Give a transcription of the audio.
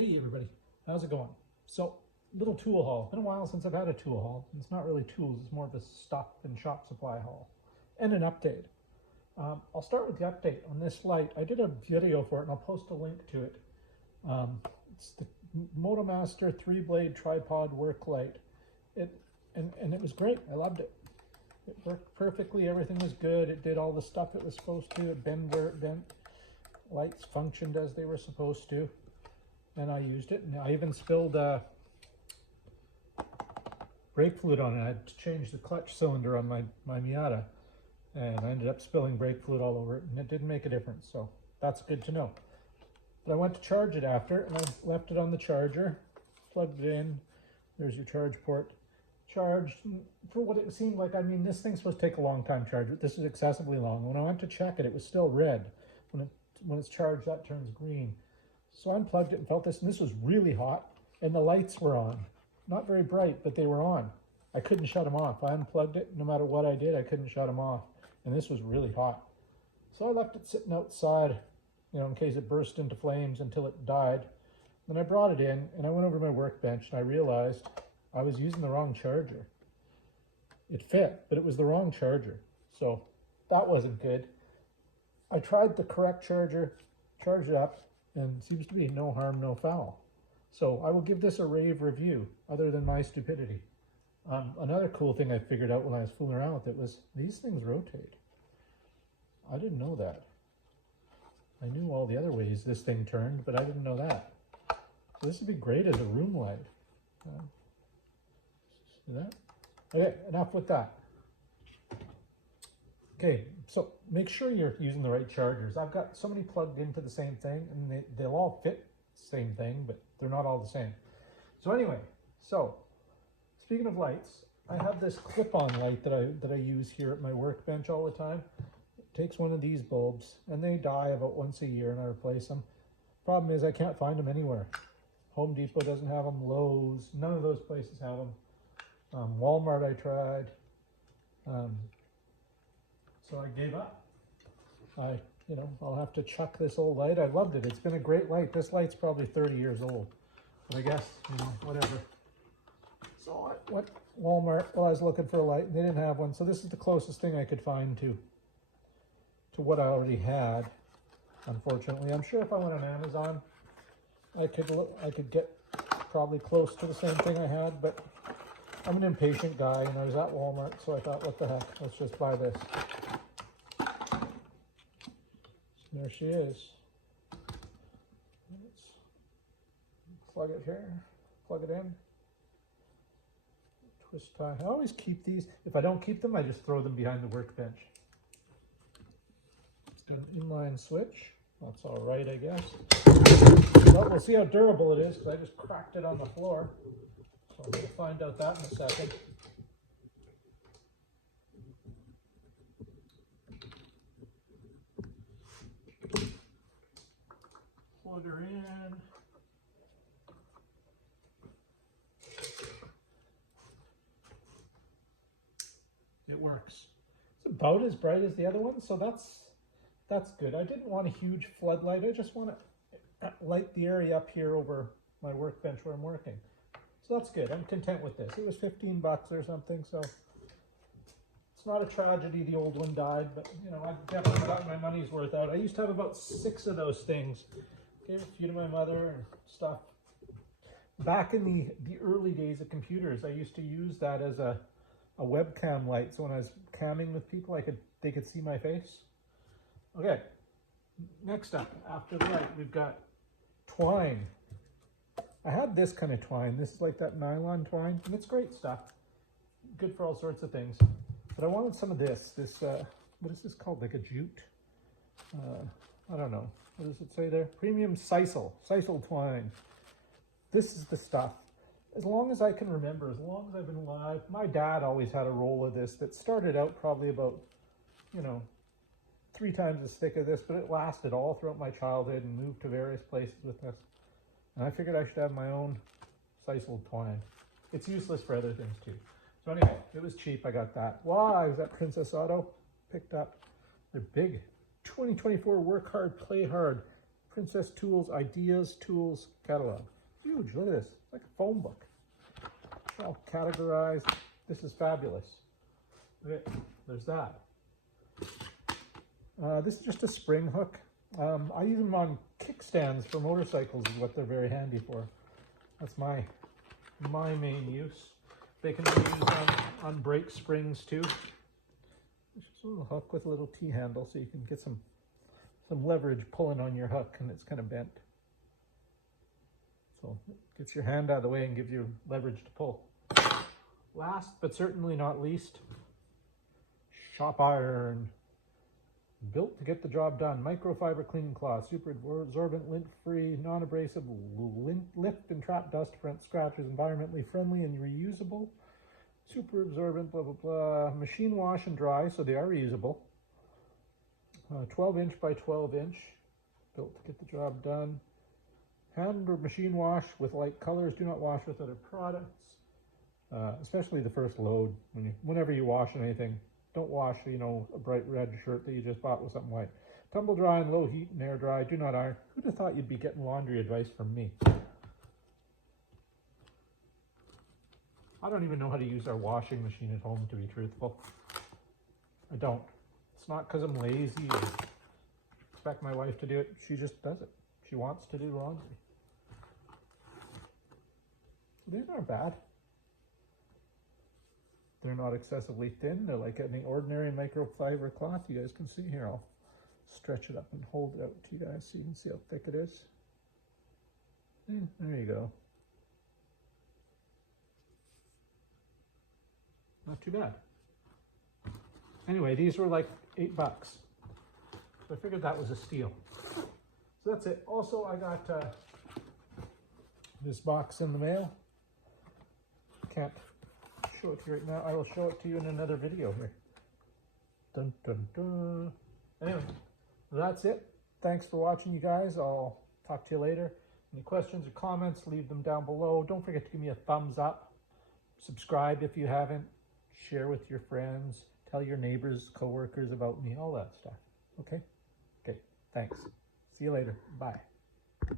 Hey everybody, how's it going? So, little tool haul. It's been a while since I've had a tool haul. It's not really tools, it's more of a stock and shop supply haul. And an update. I'll start with the update on this light. I did a video for it and I'll post a link to it. It's the Motomaster 3-blade tripod work light. And it was great, I loved it. It worked perfectly, everything was good. It did all the stuff it was supposed to. It bent where it bent. Lights functioned as they were supposed to. And I used it, and I even spilled brake fluid on it. I had to change the clutch cylinder on my Miata, and I ended up spilling brake fluid all over it, and it didn't make a difference, so that's good to know. But I went to charge it after, and I left it on the charger, plugged it in. There's your charge port. Charged for what it seemed like. I mean, this thing's supposed to take a long time to charge. This is excessively long. When I went to check it, it was still red. When it's charged, that turns green. So I unplugged it and felt this, and this was really hot, and the lights were on. Not very bright, but they were on. I couldn't shut them off. I unplugged it, no matter what I did, I couldn't shut them off, and this was really hot. So I left it sitting outside, in case it burst into flames until it died. Then I brought it in, and I went over to my workbench, and I realized I was using the wrong charger. It fit, but it was the wrong charger, so that wasn't good. I tried the correct charger, charged it up, and seems to be no harm, no foul. So I will give this a rave review, other than my stupidity. Another cool thing I figured out when I was fooling around with it was these things rotate. I didn't know that. I knew all the other ways this thing turned, but I didn't know that. So this would be great as a room light. See that? Okay, enough with that. Okay, so make sure you're using the right chargers. I've got so many plugged into the same thing, and they'll all fit the same thing, but they're not all the same. So anyway, speaking of lights, I have this clip-on light that I use here at my workbench all the time. It takes one of these bulbs, and they die about once a year, and I replace them. Problem is, I can't find them anywhere. Home Depot doesn't have them. Lowe's, none of those places have them. Walmart I tried. So I gave up. I'll have to chuck this old light. I loved it. It's been a great light. This light's probably 30 years old. But I guess, whatever. So I went Walmart while I was looking for a light, and they didn't have one. So this is the closest thing I could find to what I already had, unfortunately. I'm sure if I went on Amazon, I could get probably close to the same thing I had, but I'm an impatient guy, and I was at Walmart, so I thought, what the heck, let's just buy this. There she is. Let's plug it here, plug it in. Twist tie. I always keep these. If I don't keep them, I just throw them behind the workbench. It's got an inline switch. That's all right, I guess. Well, we'll see how durable it is, because I just cracked it on the floor. So we'll find out that in a second. Plug her in. It works. It's about as bright as the other one, so that's good. I didn't want a huge floodlight. I just want to light the area up here over my workbench where I'm working. So that's good. I'm content with this. It was 15 bucks or something, so it's not a tragedy the old one died, but I've definitely got my money's worth out. I used to have about 6 of those things. Gave a few to my mother and stuff. Back in the early days of computers, I used to use that as a webcam light. So when I was camming with people, they could see my face. Okay, next up, after the light, we've got twine. I had this kind of twine. This is like that nylon twine, and it's great stuff. Good for all sorts of things. But I wanted some of this. What is this called? Like a jute? I don't know. What does it say there? Premium sisal twine. This is the stuff. As long as I can remember, as long as I've been alive, my dad always had a roll of this that started out probably about, 3 times as thick as this, but it lasted all throughout my childhood and moved to various places with this. And I figured I should have my own sisal twine. It's useless for other things too. So anyway, it was cheap, I got that. Wow, I was at Princess Auto, picked up. They're big. 2024 work hard, play hard. Princess Tools Ideas Tools Catalog. Huge, look at this, it's like a phone book. It's all categorized. This is fabulous. Okay, there's that. This is just a spring hook. I use them on kickstands for motorcycles is what they're very handy for. That's my main use. They can be used on brake springs too. It's just a little hook with a little T-handle so you can get some leverage pulling on your hook, and it's kind of bent. So it gets your hand out of the way and gives you leverage to pull. Last but certainly not least, shop iron. Built to get the job done. Microfiber cleaning cloth, super absorbent, lint-free, non-abrasive, lift and trap dust, prevent scratches, environmentally friendly and reusable. Super absorbent, blah, blah, blah. Machine wash and dry, so they are reusable. 12 inch by 12 inch. Built to get the job done. Hand or machine wash with light colors. Do not wash with other products. Especially the first load. Whenever you wash anything, don't wash, a bright red shirt that you just bought with something white. Tumble dry and low heat and air dry. Do not iron. Who'd have thought you'd be getting laundry advice from me? I don't even know how to use our washing machine at home, to be truthful. I don't. It's not because I'm lazy or expect my wife to do it. She just does it. She wants to do laundry. These aren't bad. They're not excessively thin. They're like any ordinary microfiber cloth. You guys can see here. I'll stretch it up and hold it out to you guys so you can see how thick it is. There you go. Not too bad. Anyway, these were like $8. So I figured that was a steal. So that's it. Also, I got this box in the mail. Can't show it to you right now. I will show it to you in another video here. Dun, dun, dun. Anyway, that's it. Thanks for watching, you guys. I'll talk to you later. Any questions or comments, leave them down below. Don't forget to give me a thumbs up. Subscribe if you haven't. Share with your friends. Tell your neighbors, coworkers about me, all that stuff. Okay? Okay, thanks. See you later. Bye.